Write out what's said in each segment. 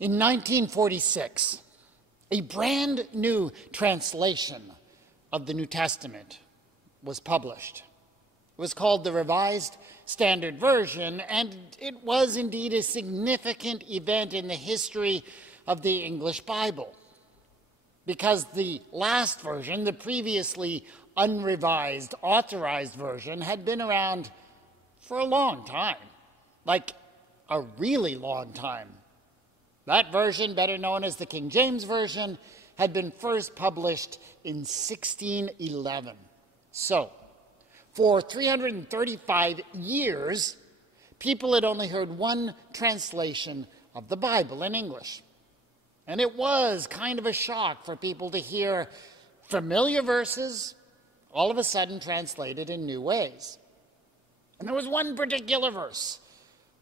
In 1946, a brand new translation of the New Testament was published. It was called the Revised Standard Version, and it was indeed a significant event in the history of the English Bible, because the last version, the previously unrevised, authorized version, had been around for a long time, like a really long time. That version, better known as the King James Version, had been first published in 1611. So, for 335 years, people had only heard one translation of the Bible in English. And it was kind of a shock for people to hear familiar verses all of a sudden translated in new ways. And there was one particular verse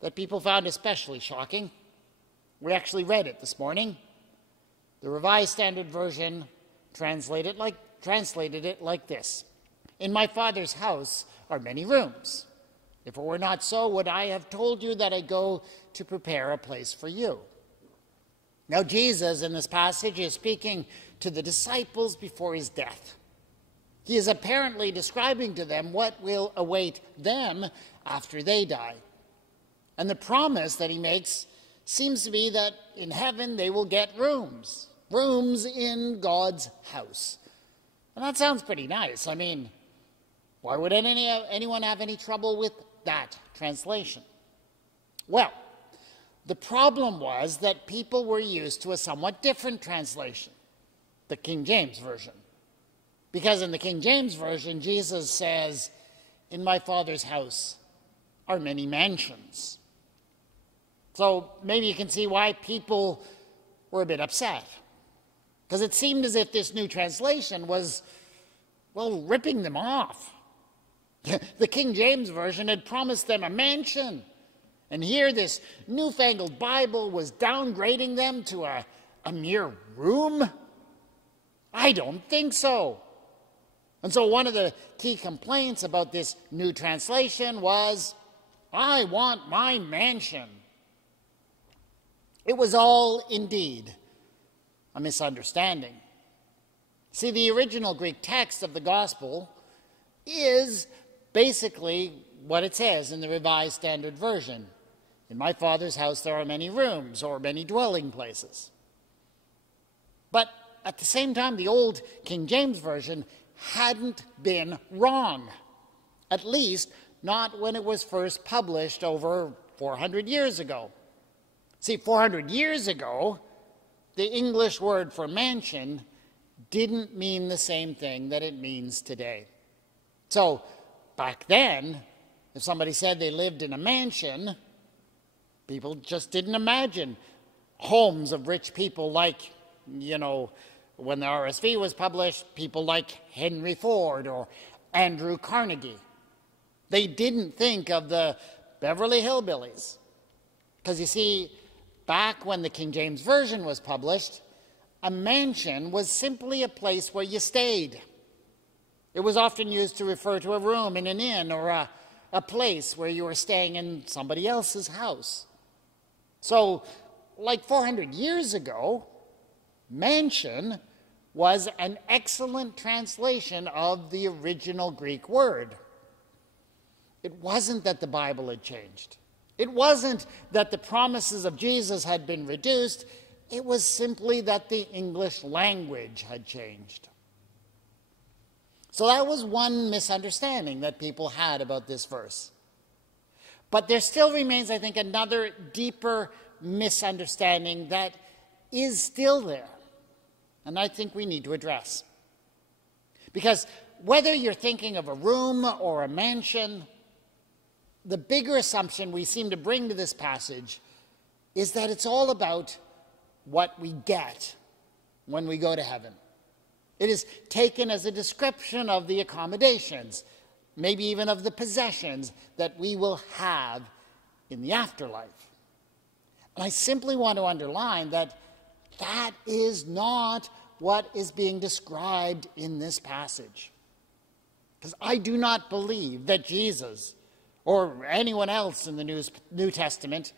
that people found especially shocking. We actually read it this morning. The Revised Standard Version translated it like this. In my Father's house are many rooms. If it were not so, would I have told you that I go to prepare a place for you? Now, Jesus in this passage is speaking to the disciples before his death. He is apparently describing to them what will await them after they die. And the promise that he makes seems to be that in heaven they will get rooms in God's house. And that sounds pretty nice. I mean, why would anyone have any trouble with that translation? Well, the problem was that people were used to a somewhat different translation, the King James Version. Because in the King James Version, Jesus says, in my Father's house are many mansions. So maybe you can see why people were a bit upset. Because it seemed as if this new translation was, ripping them off. The King James Version had promised them a mansion. And here this newfangled Bible was downgrading them to a mere room? I don't think so. And so one of the key complaints about this new translation was, I want my mansion. It was all indeed a misunderstanding. See, the original Greek text of the gospel is basically what it says in the Revised Standard Version. In my Father's house there are many rooms, or many dwelling places. But at the same time, the old King James Version hadn't been wrong. At least not when it was first published over 400 years ago. See, 400 years ago, the English word for mansion didn't mean the same thing that it means today. So, back then, if somebody said they lived in a mansion, people just didn't imagine homes of rich people like, when the RSV was published, people like Henry Ford or Andrew Carnegie. They didn't think of the Beverly Hillbillies. Because you see, back when the King James Version was published, a mansion was simply a place where you stayed. It was often used to refer to a room in an inn or a place where you were staying in somebody else's house. So, like 400 years ago, mansion was an excellent translation of the original Greek word. It wasn't that the Bible had changed. It wasn't that the promises of Jesus had been reduced. It was simply that the English language had changed. So that was one misunderstanding that people had about this verse. But there still remains, I think, another deeper misunderstanding that is still there, and I think we need to address. Because whether you're thinking of a room or a mansion, the bigger assumption we seem to bring to this passage is that it's all about what we get when we go to heaven. It is taken as a description of the accommodations, maybe even of the possessions that we will have in the afterlife. And I simply want to underline that that is not what is being described in this passage. Because I do not believe that Jesus or anyone else in the New Testament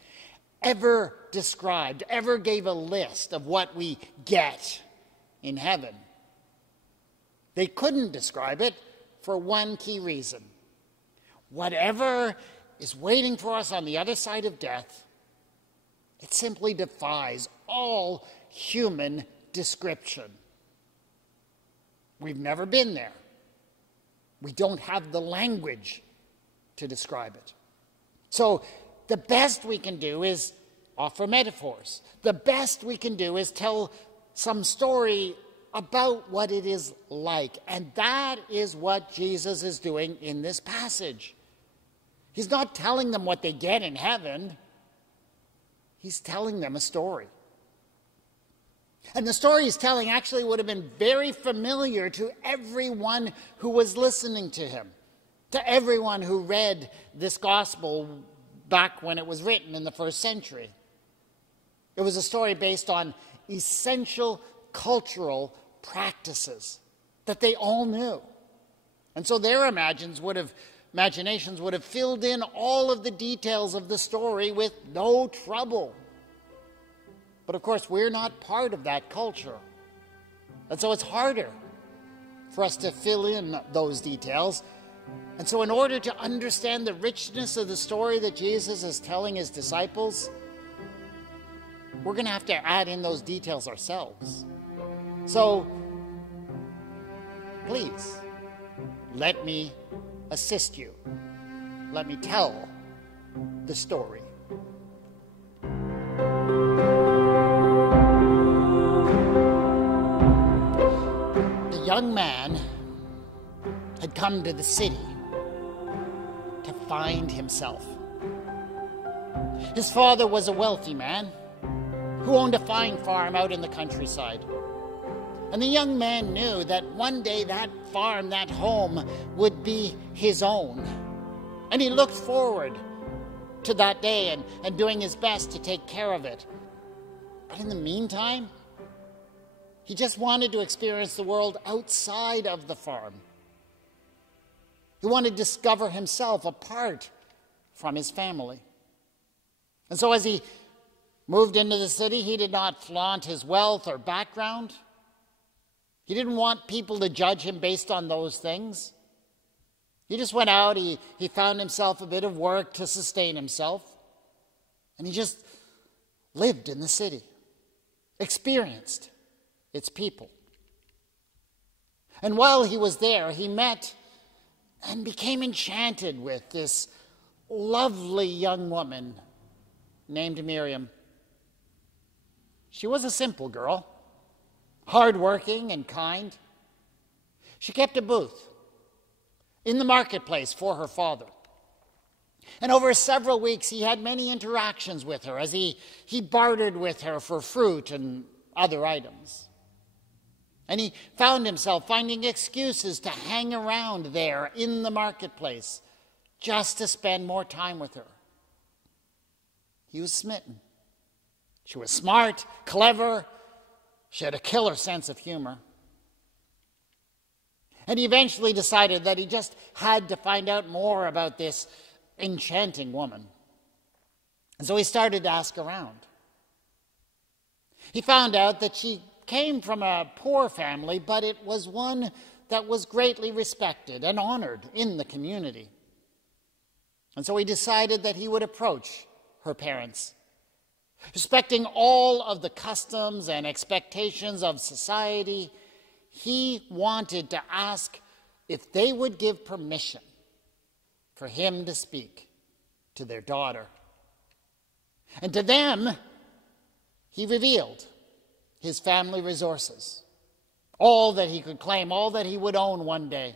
ever described, ever gave a list of what we get in heaven. They couldn't describe it for one key reason. Whatever is waiting for us on the other side of death, it simply defies all human description. We've never been there. We don't have the language to describe it. So the best we can do is offer metaphors. The best we can do is tell some story about what it is like. And that is what Jesus is doing in this passage. He's not telling them what they get in heaven. He's telling them a story. And the story he's telling actually would have been very familiar to everyone who was listening to him, to everyone who read this gospel back when it was written in the first century. It was a story based on essential cultural practices that they all knew. And so their imaginations would have filled in all of the details of the story with no trouble. But of course, we're not part of that culture. And so it's harder for us to fill in those details. And so in order to understand the richness of the story that Jesus is telling his disciples, we're going to have to add in those details ourselves. So, please, let me assist you. Let me tell the story. The young man had come to the city to find himself. His father was a wealthy man who owned a fine farm out in the countryside. And the young man knew that one day that farm, that home, would be his own. And he looked forward to that day and doing his best to take care of it. But in the meantime, he just wanted to experience the world outside of the farm. He wanted to discover himself apart from his family. And so as he moved into the city, he did not flaunt his wealth or background. He didn't want people to judge him based on those things. He just went out, he found himself a bit of work to sustain himself, and he just lived in the city, experienced its people. And while he was there, he met and became enchanted with this lovely young woman named Miriam. She was a simple girl, hardworking and kind. She kept a booth in the marketplace for her father. And over several weeks, he had many interactions with her as he bartered with her for fruit and other items. And he found himself finding excuses to hang around there in the marketplace just to spend more time with her. He was smitten. She was smart, clever. She had a killer sense of humor. And he eventually decided that he just had to find out more about this enchanting woman. And so he started to ask around. He found out that she came from a poor family, but it was one that was greatly respected and honored in the community. And so he decided that he would approach her parents, respecting all of the customs and expectations of society. He wanted to ask if they would give permission for him to speak to their daughter. And to them, he revealed his family resources, all that he could claim, all that he would own one day.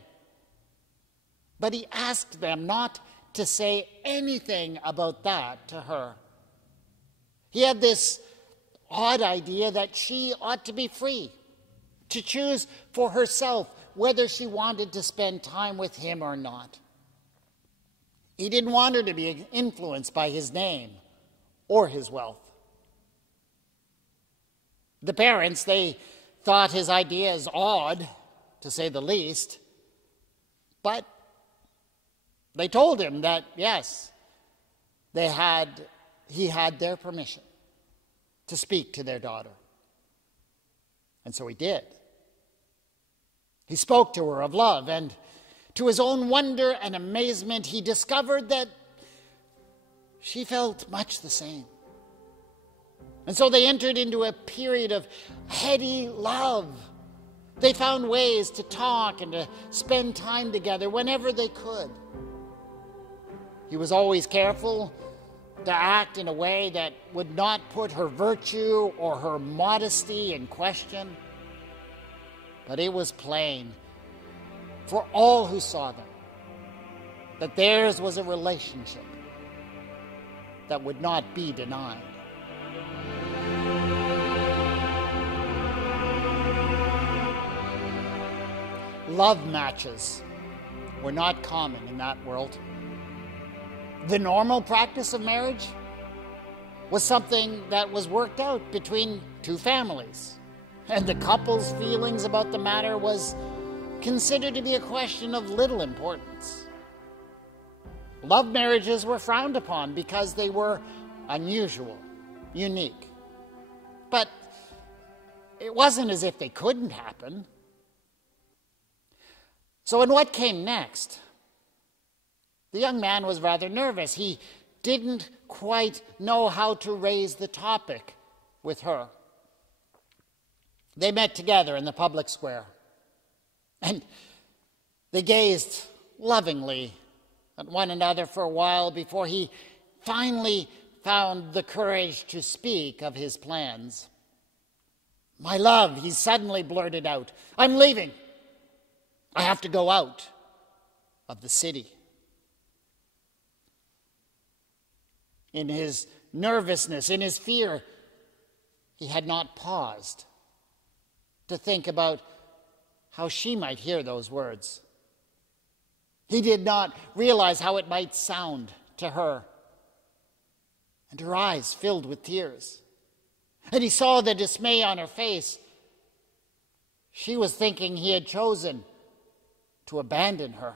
But he asked them not to say anything about that to her. He had this odd idea that she ought to be free to choose for herself whether she wanted to spend time with him or not. He didn't want her to be influenced by his name or his wealth. The parents, they thought his ideas odd, to say the least, but they told him that, yes, they had he had their permission to speak to their daughter. And so he did. He spoke to her of love, and to his own wonder and amazement, he discovered that she felt much the same. And so they entered into a period of heady love. They found ways to talk and to spend time together whenever they could. He was always careful to act in a way that would not put her virtue or her modesty in question. But it was plain for all who saw them that theirs was a relationship that would not be denied. Love matches were not common in that world. The normal practice of marriage was something that was worked out between two families, and the couple's feelings about the matter was considered to be a question of little importance. Love marriages were frowned upon because they were unusual, unique. But it wasn't as if they couldn't happen. So in what came next, the young man was rather nervous. He didn't quite know how to raise the topic with her. They met together in the public square, and they gazed lovingly at one another for a while before he finally found the courage to speak of his plans. "My love," he suddenly blurted out, "I'm leaving. I have to go out of the city." In his nervousness, in his fear, he had not paused to think about how she might hear those words. He did not realize how it might sound to her. And her eyes filled with tears. And he saw the dismay on her face. She was thinking he had chosen to abandon her.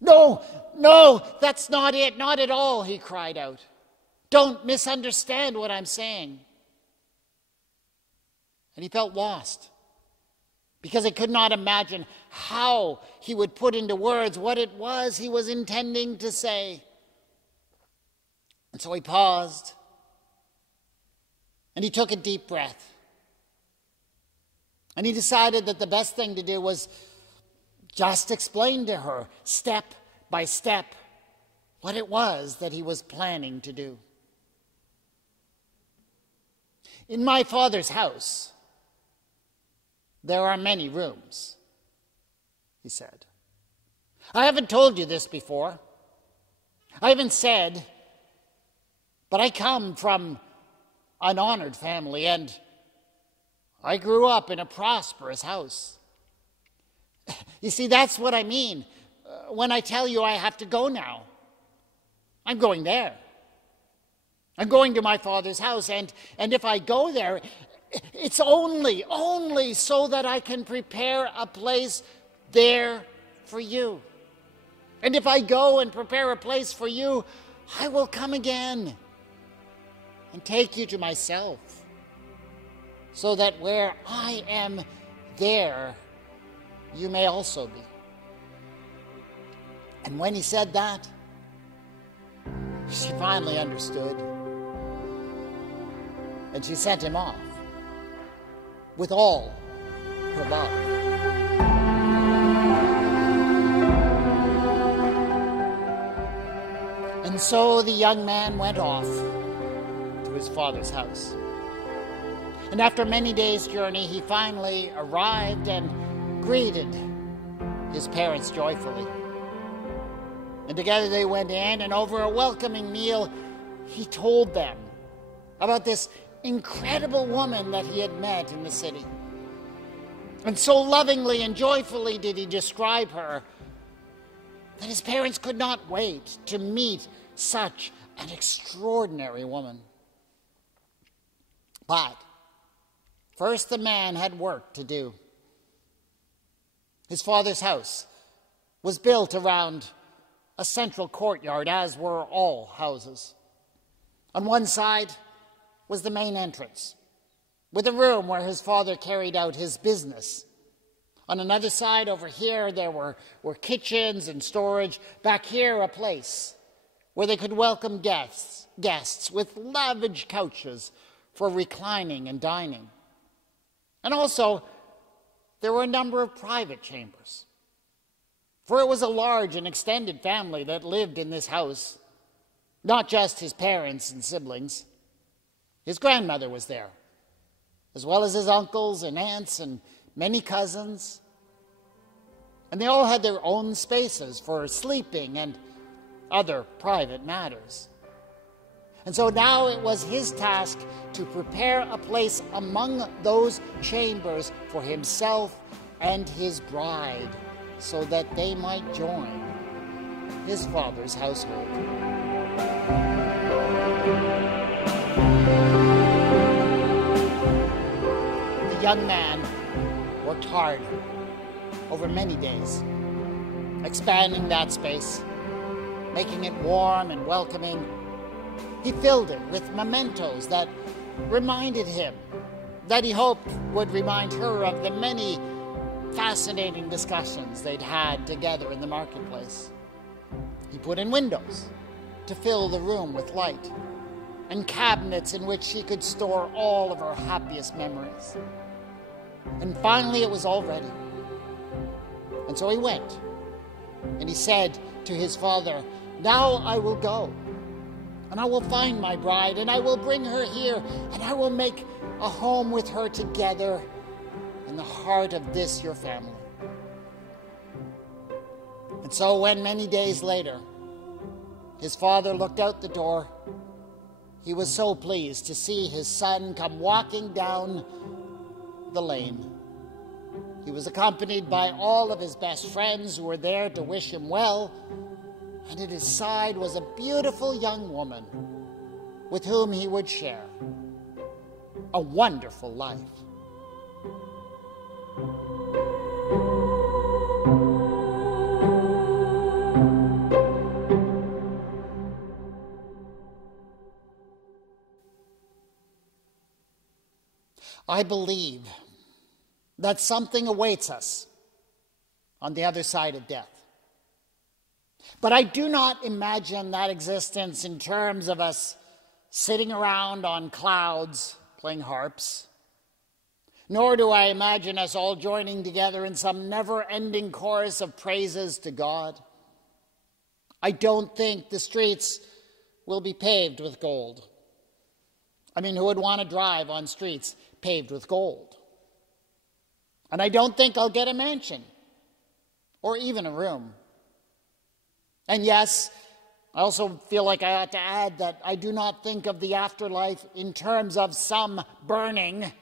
"No, no, that's not it, not at all," he cried out. "Don't misunderstand what I'm saying." And he felt lost because he could not imagine how he would put into words what it was he was intending to say. And so he paused, and he took a deep breath. And he decided that the best thing to do was just explain to her, step by step, what it was that he was planning to do. "In my Father's house, there are many rooms," he said. "I haven't told you this before. I haven't said, but I come from an honored family, and I grew up in a prosperous house. You see, that's what I mean when I tell you I have to go now. I'm going there. I'm going to my Father's house, and if I go there, it's only so that I can prepare a place there for you. And if I go and prepare a place for you, I will come again and take you to myself, so that where I am, there you may also be." And when he said that, she finally understood. And she sent him off with all her love. And so the young man went off to his father's house. And after many days' journey, he finally arrived and greeted his parents joyfully. And together they went in, and over a welcoming meal, he told them about this incredible woman that he had met in the city. And so lovingly and joyfully did he describe her that his parents could not wait to meet such an extraordinary woman. But first the man had work to do. His father's house was built around a central courtyard, as were all houses. On one side was the main entrance, with a room where his father carried out his business. On another side, over here, there were kitchens and storage. Back here, a place where they could welcome guests with lavish couches for reclining and dining. And also, there were a number of private chambers, for it was a large and extended family that lived in this house, not just his parents and siblings. His grandmother was there, as well as his uncles and aunts and many cousins. And they all had their own spaces for sleeping and other private matters. And so now it was his task to prepare a place among those chambers for himself and his bride, so that they might join his father's household. The young man worked hard over many days, expanding that space, making it warm and welcoming. He filled it with mementos that reminded him, that he hoped would remind her of the many fascinating discussions they'd had together in the marketplace. He put in windows to fill the room with light, and cabinets in which she could store all of her happiest memories. And finally it was all ready. And so he went, and he said to his father, "Now I will go, and I will find my bride, and I will bring her here, and I will make a home with her together in the heart of this your family." And so when many days later his father looked out the door, he was so pleased to see his son come walking down the lane. He was accompanied by all of his best friends who were there to wish him well, and at his side was a beautiful young woman with whom he would share a wonderful life. I believe that something awaits us on the other side of death. But I do not imagine that existence in terms of us sitting around on clouds playing harps, nor do I imagine us all joining together in some never-ending chorus of praises to God. I don't think the streets will be paved with gold. I mean, who would want to drive on streets paved with gold? And I don't think I'll get a mansion or even a room. And yes, I also feel like I ought to add that I do not think of the afterlife in terms of some burning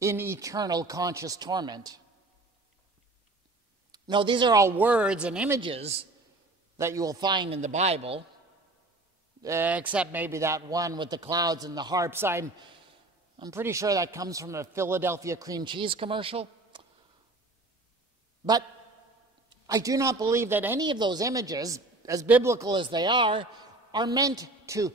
in eternal conscious torment. No, these are all words and images that you will find in the Bible, except maybe that one with the clouds and the harps. I'm pretty sure that comes from a Philadelphia cream cheese commercial. But I do not believe that any of those images, as biblical as they are meant to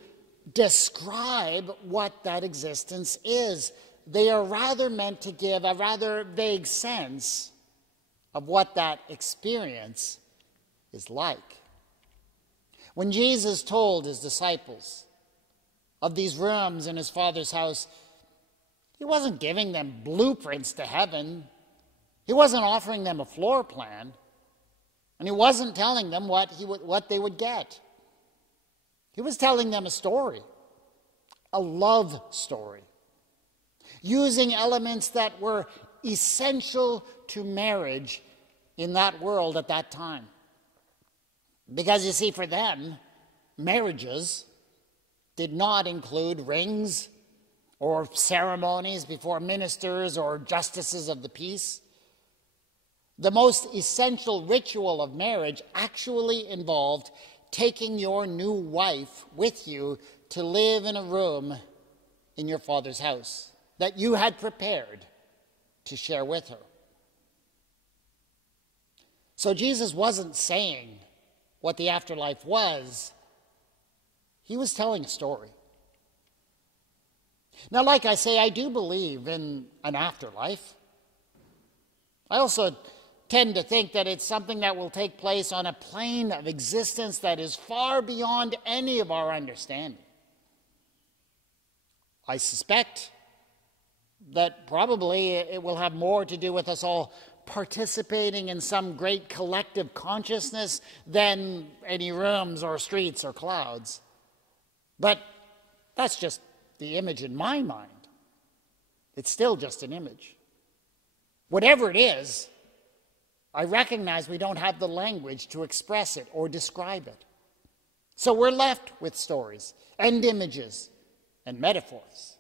describe what that existence is. They are rather meant to give a rather vague sense of what that experience is like. When Jesus told his disciples of these rooms in his Father's house, he wasn't giving them blueprints to heaven. He wasn't offering them a floor plan. And he wasn't telling them what they would get. He was telling them a story, a love story, using elements that were essential to marriage in that world at that time. Because you see, for them, marriages did not include rings or ceremonies before ministers or justices of the peace. The most essential ritual of marriage actually involved taking your new wife with you to live in a room in your Father's house that you had prepared to share with her. So Jesus wasn't saying what the afterlife was. He was telling a story. Now, like I say, I do believe in an afterlife. I also tend to think that it's something that will take place on a plane of existence that is far beyond any of our understanding. I suspect that probably it will have more to do with us all participating in some great collective consciousness than any rooms or streets or clouds. But that's just the image in my mind. It's still just an image. Whatever it is, I recognize we don't have the language to express it or describe it. So we're left with stories and images and metaphors.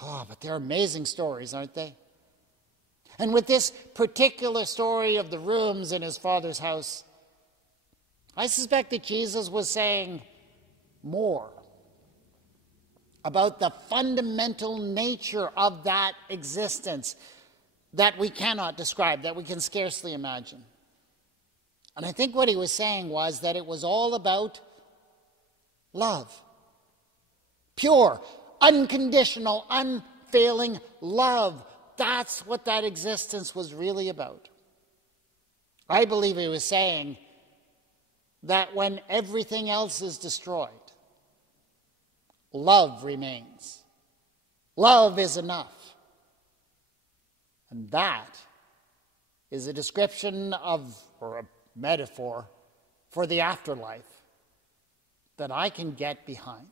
Oh, but they're amazing stories, aren't they? And with this particular story of the rooms in his Father's house, I suspect that Jesus was saying more about the fundamental nature of that existence that we cannot describe, that we can scarcely imagine. And I think what he was saying was that it was all about love. Pure, unconditional, unfailing love. That's what that existence was really about. I believe he was saying that when everything else is destroyed, love remains. Love is enough. And that is a description of, or a metaphor for the afterlife that I can get behind.